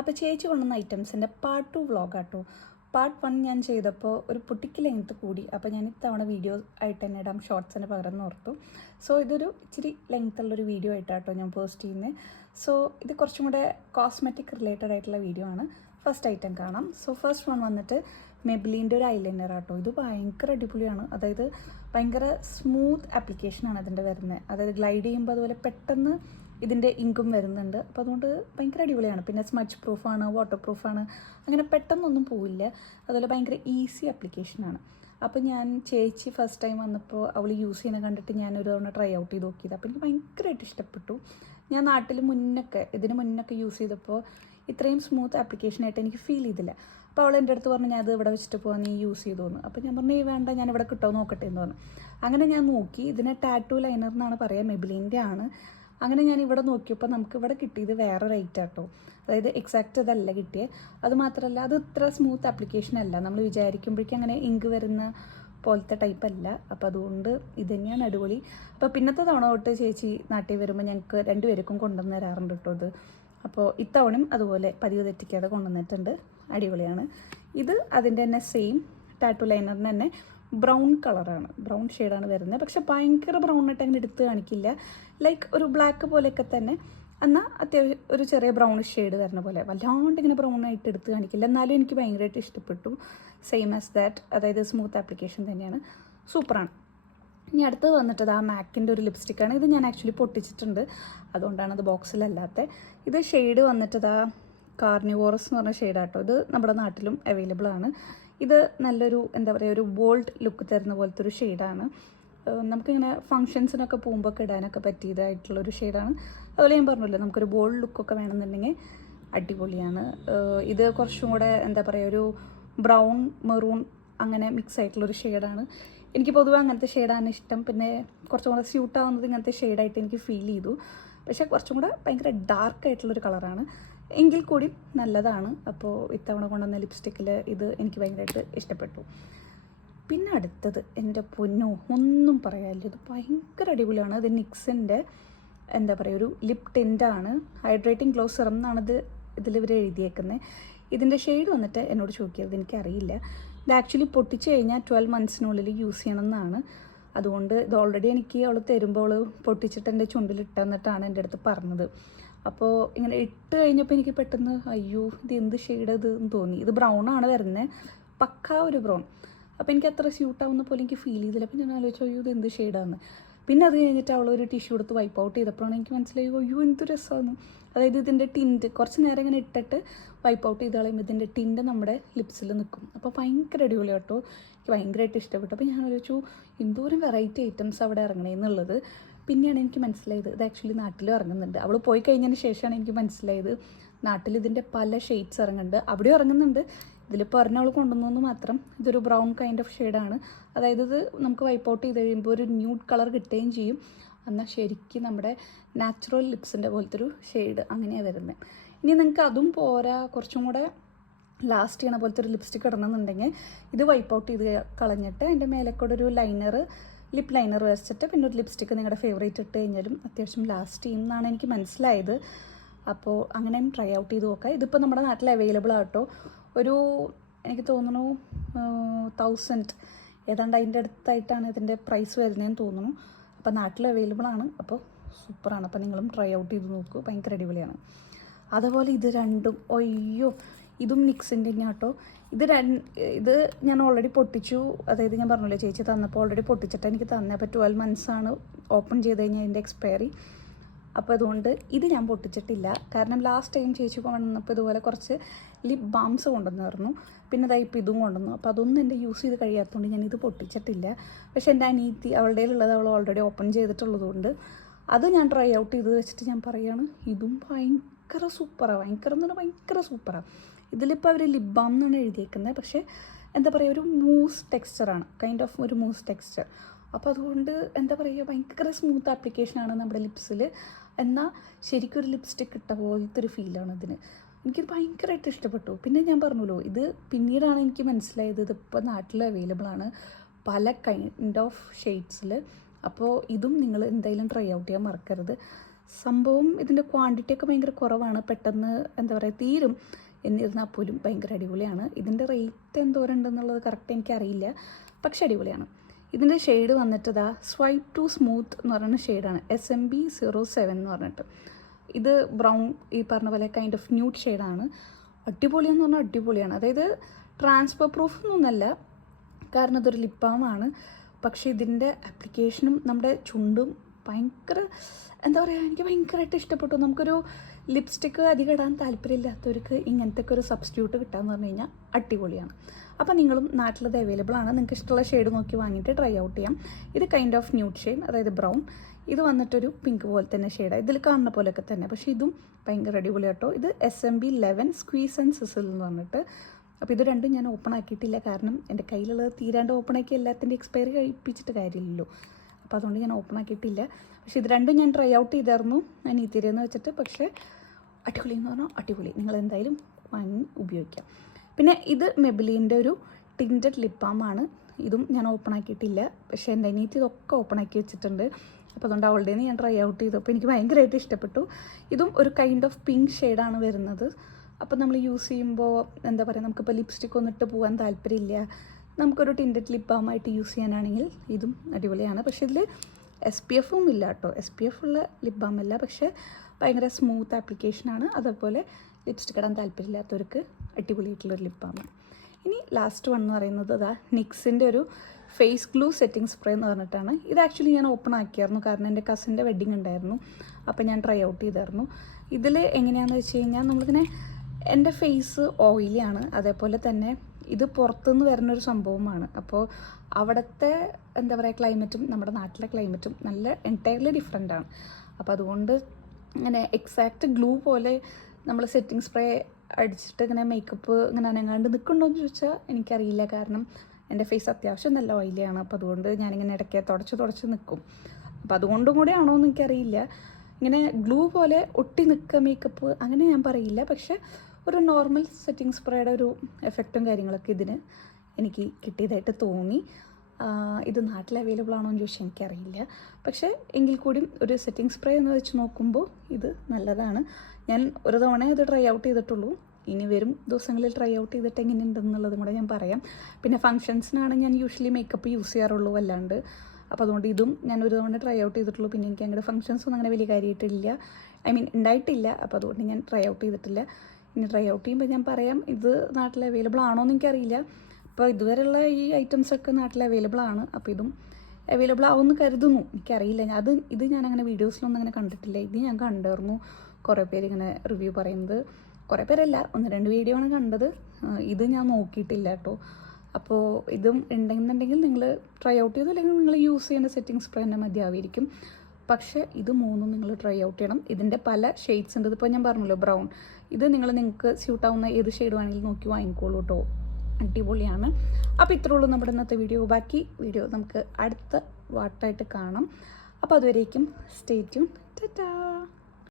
അപ്പോൾ ചേച്ചി കൊണ്ടുവന്ന ഐറ്റംസിൻ്റെ പാർട്ട് 2 വ്ളോഗാട്ടോ. പാർട്ട് 1 ഞാൻ ചെയ്തപ്പോൾ ഒരു പൊട്ടിക്ക് ലെങ്ത്ത് കൂടി, അപ്പോൾ ഞാൻ ഇത്തവണ വീഡിയോ ആയിട്ട് തന്നെ ഇടാം, ഷോർട്സിന് പകരം ഓർത്തു. സോ ഇതൊരു ഇച്ചിരി ലെങ്ത്തുള്ളൊരു വീഡിയോ ആയിട്ടാട്ടോ ഞാൻ പോസ്റ്റ് ചെയ്യുന്നത്. സോ ഇത് കുറച്ചും കൂടെ കോസ്മെറ്റിക് റിലേറ്റഡ് ആയിട്ടുള്ള വീഡിയോ ആണ്. ഫസ്റ്റ് ഐറ്റം കാണാം. സോ ഫസ്റ്റ് വൺ വന്നിട്ട് മെബ്ലിൻ്റെ ഒരു ഐലൈനർ ആട്ടോ. ഇത് ഭയങ്കര അടിപൊളിയാണ്, അതായത് ഭയങ്കര സ്മൂത്ത് ആപ്ലിക്കേഷനാണ് ഇതിൻ്റെ വരുന്നത്. അതായത് ഗ്ലൈഡ് ചെയ്യുമ്പോൾ അതുപോലെ പെട്ടെന്ന് ഇതിൻ്റെ ഇങ്കും വരുന്നുണ്ട്. അപ്പോൾ അതുകൊണ്ട് ഭയങ്കര അടിപൊളിയാണ്. പിന്നെ സ്മച്ച് പ്രൂഫാണ്, വാട്ടർ പ്രൂഫാണ്, അങ്ങനെ പെട്ടെന്നൊന്നും പോവില്ല. അതുപോലെ ഭയങ്കര ഈസി ആപ്ലിക്കേഷനാണ്. അപ്പോൾ ഞാൻ ചേച്ചി ഫസ്റ്റ് ടൈം വന്നപ്പോൾ അവൾ യൂസ് ചെയ്യുന്നത് കണ്ടിട്ട് ഞാനൊരു തവണ ട്രൈ ഔട്ട് ചെയ്ത് നോക്കിയത്. അപ്പോൾ എനിക്ക് ഭയങ്കരമായിട്ട് ഇഷ്ടപ്പെട്ടു. ഞാൻ നാട്ടിൽ ഇതിന് മുന്നൊക്കെ യൂസ് ചെയ്തപ്പോൾ ഇത്രയും സ്മൂത്ത് ആപ്ലിക്കേഷനായിട്ട് എനിക്ക് ഫീൽ ചെയ്തില്ല. അപ്പോൾ അവൾ എൻ്റെ അടുത്ത് പറഞ്ഞു, ഞാൻ അത് ഇവിടെ വെച്ചിട്ട് പോകാൻ നീ യൂസ് ചെയ്തു തോന്നുന്നു. അപ്പോൾ ഞാൻ പറഞ്ഞു, വേണ്ട, ഞാൻ ഇവിടെ കിട്ടുമോ നോക്കട്ടെ എന്ന് പറഞ്ഞു. അങ്ങനെ ഞാൻ നോക്കി. ഇതിനെ ടാറ്റൂ ലൈനർ എന്നാണ് പറയുക, മെബ്ലിൻ്റെ ആണ്. അങ്ങനെ ഞാൻ ഇവിടെ നോക്കിയപ്പോൾ നമുക്ക് ഇവിടെ കിട്ടിയത് വേറെ റേറ്റ് ആട്ടോ. അതായത് എക്സാക്റ്റ് അതല്ല കിട്ടിയത്. അതുമാത്രമല്ല, അത് ഇത്ര സ്മൂത്ത് ആപ്ലിക്കേഷൻ അല്ല, നമ്മൾ വിചാരിക്കുമ്പോഴേക്കും അങ്ങനെ ഇങ്ക് വരുന്ന പോലത്തെ ടൈപ്പ് അല്ല. അപ്പോൾ അതുകൊണ്ട് ഇത് തന്നെയാണ് അടിപൊളി. അപ്പോൾ പിന്നത്തെ തവണ തൊട്ട് ചേച്ചി നാട്ടിൽ വരുമ്പോൾ ഞങ്ങൾക്ക് രണ്ടുപേർക്കും കൊണ്ടുവന്ന് തരാറുണ്ട് കേട്ടോ ഇത്. അപ്പോൾ ഇത്തവണയും അതുപോലെ പതിവ് തെറ്റിക്കാതെ കൊണ്ടുവന്നിട്ടുണ്ട്. അടിപൊളിയാണ്. ഇത് അതിൻ്റെ തന്നെ സെയിം ടാറ്റൂ ലൈനറിന് തന്നെ ബ്രൗൺ കളറാണ്, ബ്രൗൺ ഷെയ്ഡാണ് വരുന്നത്. പക്ഷെ ഭയങ്കര ബ്രൗൺ ആയിട്ട് അങ്ങനെ എടുത്ത് കാണിക്കില്ല. ലൈക്ക് ഒരു ബ്ലാക്ക് പോലെയൊക്കെ തന്നെ, എന്നാൽ അത്യാവശ്യം ഒരു ചെറിയ ബ്രൗൺ ഷെയ്ഡ് വരുന്ന പോലെ, വല്ലാണ്ട് ഇങ്ങനെ ബ്രൗൺ ആയിട്ട് എടുത്ത് കാണിക്കില്ല. എന്നാലും എനിക്ക് ഭയങ്കരമായിട്ട് ഇഷ്ടപ്പെട്ടു. സെയിം ആസ് ദാറ്റ്, അതായത് സ്മൂത്ത് ആപ്ലിക്കേഷൻ തന്നെയാണ്, സൂപ്പറാണ്. ഇനി അടുത്തത് വന്നിട്ട് ആ മാക്കിൻ്റെ ഒരു ലിപ്സ്റ്റിക്കാണ്. ഇത് ഞാൻ ആക്ച്വലി പൊട്ടിച്ചിട്ടുണ്ട്, അതുകൊണ്ടാണ് അത് ബോക്സിലല്ലാത്ത. ഇത് ഷെയ്ഡ് വന്നിട്ട് കാർണിവോറസ് എന്ന് പറഞ്ഞ ഷെയ്ഡാട്ടോ. ഇത് നമ്മുടെ നാട്ടിലും അവൈലബിൾ ആണ്. ഇത് നല്ലൊരു എന്താ പറയുക, ഒരു ബോൾഡ് ലുക്ക് തരുന്ന പോലത്തെ ഒരു ഷെയ്ഡാണ്. നമുക്കിങ്ങനെ ഫങ്ഷൻസിനൊക്കെ പോകുമ്പോൾ ഒക്കെ ഇടാനൊക്കെ പറ്റിയതായിട്ടുള്ളൊരു ഷെയ്ഡാണ്. അതുപോലെ ഞാൻ പറഞ്ഞല്ലോ, നമുക്കൊരു ബോൾഡ് ലുക്കൊക്കെ വേണമെന്നുണ്ടെങ്കിൽ അടിപൊളിയാണ്. ഇത് കുറച്ചും കൂടെ എന്താ പറയുക, ഒരു ബ്രൗൺ മെറൂൺ അങ്ങനെ മിക്സ് ആയിട്ടുള്ളൊരു ഷെയ്ഡാണ്. എനിക്ക് പൊതുവെ അങ്ങനത്തെ ഷെയ്ഡാണ് ഇഷ്ടം. പിന്നെ കുറച്ചും കൂടെ സ്യൂട്ടാവുന്നത് ഇങ്ങനത്തെ ഷെയ്ഡായിട്ട് എനിക്ക് ഫീൽ ചെയ്തു. പക്ഷേ കുറച്ചും കൂടെ ഭയങ്കര ഡാർക്കായിട്ടുള്ളൊരു കളറാണ്, എങ്കിൽ കൂടി നല്ലതാണ്. അപ്പോൾ ഇത്തവണ കൊണ്ടുവന്ന ലിപ്സ്റ്റിക്കിൽ ഇത് എനിക്ക് ഭയങ്കരമായിട്ട് ഇഷ്ടപ്പെട്ടു. പിന്നെ അടുത്തത് എൻ്റെ പൊന്നോ, ഒന്നും പറയാനില്ല, ഇത് ഭയങ്കര അടിപൊളിയാണ്. ഇത് നിക്സിൻ്റെ എന്താ പറയുക, ഒരു ലിപ് ടിൻ്റാണ്, ഹൈഡ്രേറ്റിംഗ് ഗ്ലോ സിറം എന്നാണ് ഇതിലിവർ എഴുതിയേക്കുന്നത്. ഇതിൻ്റെ ഷെയ്ഡ് വന്നിട്ട് എന്നോട് ചോദിക്കിയത് എനിക്കറിയില്ല. ഇത് ആക്ച്വലി പൊട്ടിച്ച് കഴിഞ്ഞാൽ 12 മന്ത്സിനുള്ളിൽ യൂസ് ചെയ്യണം എന്നാണ്. അതുകൊണ്ട് ഇത് ഓൾറെഡി എനിക്ക് അവൾ തരുമ്പോൾ പൊട്ടിച്ചിട്ട് എൻ്റെ ചുണ്ടിലിട്ട് തന്നിട്ടാണ് എൻ്റെ അടുത്ത് പറഞ്ഞത്. അപ്പോൾ ഇങ്ങനെ ഇട്ട് കഴിഞ്ഞപ്പോൾ എനിക്ക് പെട്ടെന്ന് അയ്യോ ഇത് എന്ത് ഷെയ്ഡ് ഇത് എന്ന് തോന്നി. ഇത് ബ്രൗൺ ആണ് വരുന്നത്, പക്കാ ഒരു ബ്രൗൺ. അപ്പോൾ എനിക്ക് അത്ര സ്യൂട്ടാവുന്ന പോലെ എനിക്ക് ഫീൽ ചെയ്തില്ല. അപ്പോൾ ഞാൻ ആലോചിച്ചു, അയ്യോ ഇത് എന്ത് ഷെയ്ഡാണ്. പിന്നെ അത് കഴിഞ്ഞിട്ട് അവളൊരു ടിഷ്യൂ എടുത്ത് വൈപ്പ് ഔട്ട് ചെയ്തപ്പോഴാണ് എനിക്ക് മനസ്സിലായി, അയ്യോ എന്ത് രസമാണ്. അതായത് ഇതിൻ്റെ ടിൻറ്റ് കുറച്ച് നേരം ഇങ്ങനെ ഇട്ടിട്ട് വൈപ്പ് ഔട്ട് ചെയ്ത് കളയുമ്പോൾ ഇതിൻ്റെ ടിൻറ്റ് നമ്മുടെ ലിപ്സിൽ നിൽക്കും. അപ്പോൾ ഭയങ്കര അടിപൊളി കേട്ടോ, എനിക്ക് ഭയങ്കരമായിട്ട് ഇഷ്ടപ്പെട്ടു. അപ്പോൾ ഞാൻ ആലോചിച്ചു, എന്തോരം വെറൈറ്റി ഐറ്റംസ് അവിടെ ഇറങ്ങണേന്നുള്ളത്. പിന്നെയാണ് എനിക്ക് മനസ്സിലായത് ഇത് ആക്ച്വലി നാട്ടിലും ഇറങ്ങുന്നുണ്ട്. അവൾ പോയി കഴിഞ്ഞതിന് ശേഷമാണ് എനിക്ക് മനസ്സിലായത് നാട്ടിൽ ഇതിൻ്റെ പല ഷെയ്ഡ്സ് ഇറങ്ങുന്നുണ്ട്, അവിടെയും ഇറങ്ങുന്നുണ്ട്. ഇതിലിപ്പോൾ ഒരെണ്ണവൾ കൊണ്ടുവന്നു മാത്രം. ഇതൊരു ബ്രൗൺ കൈൻഡ് ഓഫ് ഷെയ്ഡാണ്. അതായത് ഇത് നമുക്ക് വൈപ്പ് ഔട്ട് ചെയ്ത് കഴിയുമ്പോൾ ഒരു ന്യൂഡ് കളർ കിട്ടുകയും ചെയ്യും. എന്നാൽ ശരിക്കും നമ്മുടെ നാച്ചുറൽ ലിപ്സിൻ്റെ പോലത്തെ ഒരു ഷെയ്ഡ് അങ്ങനെയാണ് വരുന്നത്. ഇനി നിങ്ങൾക്ക് അതും പോരാ, കുറച്ചും കൂടെ ലാസ്റ്റ് ചെയ്യണ പോലത്തെ ഒരു ലിപ്സ്റ്റിക് ഇടണമെന്നുണ്ടെങ്കിൽ ഇത് വൈപ്പ് ഔട്ട് ചെയ്ത് കളഞ്ഞിട്ട് അതിൻ്റെ മേലേക്കൂടെ ഒരു ലിപ്പ് ലൈനർ വെച്ചിട്ട് പിന്നെ ഒരു ലിപ്സ്റ്റിക്ക് നിങ്ങളുടെ ഫേവറേറ്റ് ഇട്ട് കഴിഞ്ഞാലും അത്യാവശ്യം ലാസ്റ്റ് ചെയ്യും എന്നാണ് എനിക്ക് മനസ്സിലായത്. അപ്പോൾ അങ്ങനെ ട്രൈ ഔട്ട് ചെയ്ത് നോക്കാം. ഇതിപ്പോൾ നമ്മുടെ നാട്ടിൽ അവൈലബിൾ ആട്ടോ. ഒരു എനിക്ക് തോന്നുന്നു 1000 ഏതാണ്ട് അതിൻ്റെ അടുത്തായിട്ടാണ് ഇതിൻ്റെ പ്രൈസ് വരുന്നതെന്ന് തോന്നുന്നു. അപ്പോൾ നാട്ടിൽ അവൈലബിൾ ആണ്. അപ്പോൾ സൂപ്പറാണ്. അപ്പോൾ നിങ്ങളും ട്രൈ ഔട്ട് ചെയ്ത് നോക്കൂ, ഭയങ്കര അടിപൊളിയാണ്. അതുപോലെ ഇത് രണ്ടും അയ്യോ, ഇതും നിക്സിൻ്റെ തന്നെ കേട്ടോ. ഇത് ഞാൻ ഓൾറെഡി പൊട്ടിച്ചു. അതായത് ഞാൻ പറഞ്ഞല്ലോ, ചേച്ചി തന്നപ്പോൾ ഓൾറെഡി പൊട്ടിച്ചിട്ട് എനിക്ക് തന്നെ. അപ്പോൾ 12 മന്ത്സാണ് ഓപ്പൺ ചെയ്ത് കഴിഞ്ഞാൽ അതിൻ്റെ എക്സ്പയറി. അപ്പോൾ അതുകൊണ്ട് ഇത് ഞാൻ പൊട്ടിച്ചിട്ടില്ല. കാരണം ലാസ്റ്റ് ടൈം ചേച്ചി കൊണ്ടുവന്നപ്പോൾ ഇതുപോലെ കുറച്ച് ലിപ് ബാംസ് കൊണ്ടുവന്നായിരുന്നു. പിന്നെ ഇപ്പോൾ ഇതും കൊണ്ടുവന്നു. അപ്പോൾ അതൊന്നും എൻ്റെ യൂസ് ചെയ്ത് കഴിയാത്തതുകൊണ്ട് ഞാനിത് പൊട്ടിച്ചിട്ടില്ല. പക്ഷേ എൻ്റെ അനീതി അവളുടെ ഉള്ളത് അവൾ ഓൾറെഡി ഓപ്പൺ ചെയ്തിട്ടുള്ളതുകൊണ്ട് അത് ഞാൻ ട്രൈ ഔട്ട് ചെയ്ത് വെച്ചിട്ട് ഞാൻ പറയുകയാണ്, ഇതും ഭയങ്കര സൂപ്പറാണ്. ഭയങ്കര സൂപ്പറാണ്. ഇതിലിപ്പോൾ അവർ ലിപ് ബാം എന്നാണ് എഴുതിയേക്കുന്നത്. പക്ഷേ എന്താ പറയുക, ഒരു മൂസ് ടെക്സ്ചറാണ്, കൈൻഡ് ഓഫ് ഒരു മൂസ് ടെക്സ്ചർ. അപ്പോൾ അതുകൊണ്ട് എന്താ പറയുക, ഭയങ്കര സ്മൂത്ത് ആപ്ലിക്കേഷനാണ് നമ്മുടെ ലിപ്സിൽ. എന്നാൽ ശരിക്കും ഒരു ലിപ്സ്റ്റിക് ഇട്ട പോലത്തെ ഒരു ഫീലാണ് ഇതിന്. എനിക്കിത് ഭയങ്കരമായിട്ട് ഇഷ്ടപ്പെട്ടു. പിന്നെ ഞാൻ പറഞ്ഞല്ലോ, ഇത് പിന്നീടാണ് എനിക്ക് മനസ്സിലായത് ഇതിപ്പോൾ നാട്ടിൽ അവൈലബിൾ ആണ് പല കൈൻഡ് ഓഫ് ഷെയ്ഡ്സിൽ. അപ്പോൾ ഇതും നിങ്ങൾ എന്തായാലും ട്രൈ ഔട്ട് ചെയ്യാൻ മറക്കരുത്. സംഭവം ഇതിൻ്റെ ക്വാണ്ടിറ്റി ഒക്കെ ഭയങ്കര കുറവാണ്, പെട്ടെന്ന് എന്താ പറയുക തീരും. എന്നിരുന്നാൽ പോലും ഭയങ്കര അടിപൊളിയാണ്. ഇതിൻ്റെ റേറ്റ് എന്തോരമുണ്ടെന്നുള്ളത് കറക്റ്റ് എനിക്കറിയില്ല, പക്ഷെ അടിപൊളിയാണ്. ഇതിൻ്റെ ഷെയ്ഡ് വന്നിട്ട് ഇതാ സ്വൈപ്പ് ടു സ്മൂത്ത് എന്ന് പറയുന്ന ഷെയ്ഡാണ്, SMB07 എന്ന് പറഞ്ഞിട്ട്. ഇത് ബ്രൗൺ, ഈ പറഞ്ഞ പോലെ കൈൻഡ് ഓഫ് ന്യൂഡ് ഷെയ്ഡാണ്. അടിപൊളിയെന്ന് പറഞ്ഞാൽ അടിപൊളിയാണ്. അതായത് ട്രാൻസ്ഫർ പ്രൂഫ് ഒന്നുമല്ല, കാരണം ഇതൊരു ലിപ് ബാമാണ്. പക്ഷേ ഇതിൻ്റെ ആപ്ലിക്കേഷനും നമ്മുടെ ചുണ്ടും ഭയങ്കര എന്താ പറയുക, എനിക്ക് ഭയങ്കരമായിട്ട് ഇഷ്ടപ്പെട്ടു. നമുക്കൊരു ലിപ്സ്റ്റിക്ക് അധികം ഇടാൻ താല്പര്യമില്ലാത്തവർക്ക് ഇങ്ങനത്തെ ഒരു സബ്സ്റ്റിറ്റ്യൂട്ട് കിട്ടാമെന്ന് പറഞ്ഞു കഴിഞ്ഞാൽ അടിപൊളിയാണ്. അപ്പോൾ നിങ്ങളും നാട്ടിലത് അവൈലബിൾ ആണ്. നിങ്ങൾക്ക് ഇഷ്ടമുള്ള ഷെയ്ഡ് നോക്കി വാങ്ങിയിട്ട് ട്രൈ ഔട്ട് ചെയ്യാം. ഇത് കൈൻഡ് ഓഫ് ന്യൂഡ് ഷെയ്ഡ്, അതായത് ബ്രൗൺ. ഇത് വന്നിട്ടൊരു പിങ്ക് പോലെ തന്നെ ഷെയ്ഡാണ്, ഇതിൽ കാണുന്ന പോലെയൊക്കെ തന്നെ. പക്ഷേ ഇതും ഭയങ്കര അടിപൊളി കേട്ടോ. ഇത് SMB11 സ്ക്വീസ് ആൻഡ് സിസിൽ എന്ന് പറഞ്ഞിട്ട്. അപ്പോൾ ഇത് രണ്ടും ഞാൻ ഓപ്പൺ ആക്കിയിട്ടില്ല, കാരണം എൻ്റെ കയ്യിലുള്ളത് തീരാണ്ട് ഓപ്പൺ ആക്കി എല്ലാത്തിൻ്റെ എക്സ്പയറി കഴിപ്പിച്ചിട്ട് കാര്യമില്ലല്ലോ. അപ്പോൾ അതുകൊണ്ട് ഞാൻ ഓപ്പൺ ആക്കിയിട്ടില്ല. പക്ഷേ ഇത് രണ്ടും ഞാൻ ട്രൈ ഔട്ട് ചെയ്തായിരുന്നു ഞാൻ ഈ തിരയെന്ന് വെച്ചിട്ട്. പക്ഷേ അടിപൊളി എന്ന് പറഞ്ഞാൽ അടിപൊളി, നിങ്ങൾ എന്തായാലും വാങ്ങി ഉപയോഗിക്കാം. പിന്നെ ഇത് മെബിലിൻ്റെ ഒരു ടിൻറ്റഡ് ലിപ് ബാമാണ്. ഇതും ഞാൻ ഓപ്പൺ ആക്കിയിട്ടില്ല, പക്ഷേ എൻ്റെ അനിയത്തി ഇതൊക്കെ ഓപ്പൺ ആക്കി വെച്ചിട്ടുണ്ട്. അപ്പോൾ അതുകൊണ്ട് അവളുടെ നിന്ന് ഞാൻ ട്രൈ ഔട്ട് ചെയ്തു. അപ്പോൾ എനിക്ക് ഭയങ്കരമായിട്ട് ഇഷ്ടപ്പെട്ടു. ഇതും ഒരു കൈൻഡ് ഓഫ് പിങ്ക് ഷെയ്ഡാണ് വരുന്നത്. അപ്പോൾ നമ്മൾ യൂസ് ചെയ്യുമ്പോൾ എന്താ പറയുക, നമുക്കിപ്പോൾ ലിപ്സ്റ്റിക് ഒന്നും ഇട്ട് പോകാൻ താല്പര്യമില്ല, നമുക്കൊരു ടിൻറ്റഡ് ലിപ് ബാമായിട്ട് യൂസ് ചെയ്യാനാണെങ്കിൽ ഇതും അടിപൊളിയാണ്. പക്ഷേ ഇതിൽ SPF ഇല്ല കേട്ടോ, SPF ഉള്ള ലിപ് ബാം അല്ല, പക്ഷേ ഭയങ്കര സ്മൂത്ത് ആപ്ലിക്കേഷനാണ്. അതേപോലെ ലിപ്സ്റ്റിക് ഇടാൻ താല്പര്യമില്ലാത്തവർക്ക് അടിപൊളിയായിട്ടുള്ളൊരു ലിപ് ബാമാണ്. ഇനി ലാസ്റ്റ് വൺ എന്ന് പറയുന്നത് അതാ നിക്സിൻ്റെ ഒരു ഫേസ് ഗ്ലൂ സെറ്റിംഗ് സ്പ്രേ എന്ന് പറഞ്ഞിട്ടാണ്. ഇത് ആക്ച്വലി ഞാൻ ഓപ്പൺ ആക്കിയായിരുന്നു, കാരണം എൻ്റെ കസിൻ്റെ വെഡ്ഡിങ് ഉണ്ടായിരുന്നു. അപ്പോൾ ഞാൻ ട്രൈ ഔട്ട് ചെയ്തായിരുന്നു. ഇതിൽ എങ്ങനെയാണെന്ന് വെച്ച് കഴിഞ്ഞാൽ നമ്മളിങ്ങനെ, എൻ്റെ ഫേസ് ഓയിലിയാണ്, അതേപോലെ തന്നെ ഇത് പുറത്തുനിന്ന് വരുന്നൊരു സംഭവമാണ്. അപ്പോൾ അവിടുത്തെ എന്താ പറയുക ക്ലൈമറ്റും നമ്മുടെ നാട്ടിലെ ക്ലൈമറ്റും നല്ല എൻറ്റയർലി ഡിഫറെൻ്റാണ്. അപ്പോൾ അതുകൊണ്ട് ഇങ്ങനെ എക്സാക്റ്റ് ഗ്ലൂ പോലെ നമ്മൾ സെറ്റിംഗ് സ്പ്രേ അടിച്ചിട്ട് ഇങ്ങനെ മേക്കപ്പ് ഇങ്ങനെ അനങ്ങാണ്ട് നിൽക്കുന്നുണ്ടോ എന്ന് ചോദിച്ചാൽ എനിക്കറിയില്ല, കാരണം എൻ്റെ ഫേസ് അത്യാവശ്യം നല്ല ഓയിലിയാണ്. അപ്പോൾ അതുകൊണ്ട് ഞാനിങ്ങനെ ഇടയ്ക്ക് തുടച്ച് നിൽക്കും. അപ്പോൾ അതുകൊണ്ടും കൂടെ ആണോ എന്ന് എനിക്കറിയില്ല. ഇങ്ങനെ ഗ്ലൂ പോലെ ഒട്ടി നിൽക്കുക മേക്കപ്പ് അങ്ങനെ ഞാൻ പറയില്ല, പക്ഷേ ഒരു നോർമൽ സെറ്റിംഗ് സ്പ്രേയുടെ ഒരു എഫക്റ്റും കാര്യങ്ങളൊക്കെ ഇതിന് എനിക്ക് കിട്ടിയതായിട്ട് തോന്നി. ഇത് നാട്ടിൽ അവൈലബിൾ ആണോ എന്ന് ചോദിച്ചാൽ എനിക്കറിയില്ല, പക്ഷേ എങ്കിൽ കൂടിയും ഒരു സെറ്റിംഗ് സ്പ്രേ എന്ന് വെച്ച് നോക്കുമ്പോൾ ഇത് നല്ലതാണ്. ഞാൻ ഒരു തവണ ഇത് ട്രൈ ഔട്ട് ചെയ്തിട്ടുള്ളൂ, ഇനി വരും ദിവസങ്ങളിൽ ട്രൈ ഔട്ട് ചെയ്തിട്ട് എങ്ങനെയുണ്ടെന്നുള്ളതും കൂടെ ഞാൻ പറയാം. പിന്നെ ഫംഗ്ഷൻസിനാണ് ഞാൻ യൂഷ്വലി മേക്കപ്പ് യൂസ് ചെയ്യാറുള്ളൂ അല്ലാണ്ട്. അപ്പോൾ അതുകൊണ്ട് ഇതും ഞാൻ ഒരു തവണ ട്രൈ ഔട്ട് ചെയ്തിട്ടുള്ളൂ. പിന്നെ എനിക്ക് അങ്ങനെ ഫംഗ്ഷൻസൊന്നും അങ്ങനെ വലിയ കാര്യമായിട്ടില്ല, ഉണ്ടായിട്ടില്ല. അപ്പോൾ അതുകൊണ്ട് ഞാൻ ട്രൈ ഔട്ട് ചെയ്തിട്ടില്ല. ഇനി ട്രൈ ഔട്ട് ചെയ്യുമ്പോൾ ഞാൻ പറയാം ഇത് നാട്ടിൽ അവൈലബിൾ ആണോ എന്ന് എനിക്കറിയില്ല. അപ്പോൾ ഇതുവരെയുള്ള ഈ ഐറ്റംസൊക്കെ നാട്ടിൽ അവൈലബിൾ ആണ്. അപ്പോൾ ഇതും അവൈലബിൾ ആവുമെന്ന് കരുതുന്നു, എനിക്കറിയില്ല. ഇത് ഞാനങ്ങനെ വീഡിയോസിലൊന്നും അങ്ങനെ കണ്ടിട്ടില്ല. ഇത് ഞാൻ കണ്ടായിരുന്നു കുറേ പേര് ഇങ്ങനെ റിവ്യൂ പറയുന്നത്, കുറേ പേരല്ല, 1-2 വീഡിയോ ആണ് കണ്ടത്. ഇത് ഞാൻ നോക്കിയിട്ടില്ല കേട്ടോ. അപ്പോൾ ഇതും ഉണ്ടെന്നുണ്ടെങ്കിൽ നിങ്ങൾ ട്രൈ ഔട്ട് ചെയ്തു, അല്ലെങ്കിൽ നിങ്ങൾ യൂസ് ചെയ്യുന്ന സെറ്റിംഗ് സ്പ്രേ തന്നെ മതിയായിരിക്കും. പക്ഷേ ഇത് മൂന്നും നിങ്ങൾ ട്രൈ ഔട്ട് ചെയ്യണം. ഇതിൻ്റെ പല ഷെയ്ഡ്സ് ഉണ്ട്. ഇതിപ്പോൾ ഞാൻ പറഞ്ഞല്ലോ ബ്രൗൺ, ഇത് നിങ്ങൾക്ക് സ്യൂട്ടാവുന്ന ഏത് ഷെയ്ഡ് വേണമെങ്കിലും നോക്കി വാങ്ങിക്കോളൂ കേട്ടോ, അടിപൊളിയാണ്. അപ്പോൾ ഇത്രേ ഉള്ളൂ നമ്മുടെ ഇന്നത്തെ വീഡിയോ. ബാക്കി വീഡിയോ നമുക്ക് അടുത്ത വാട്ടായിട്ട് കാണാം. അപ്പോൾ അതുവരേക്കും സ്റ്റേ ട്യൂൺ. ടാറ്റാ.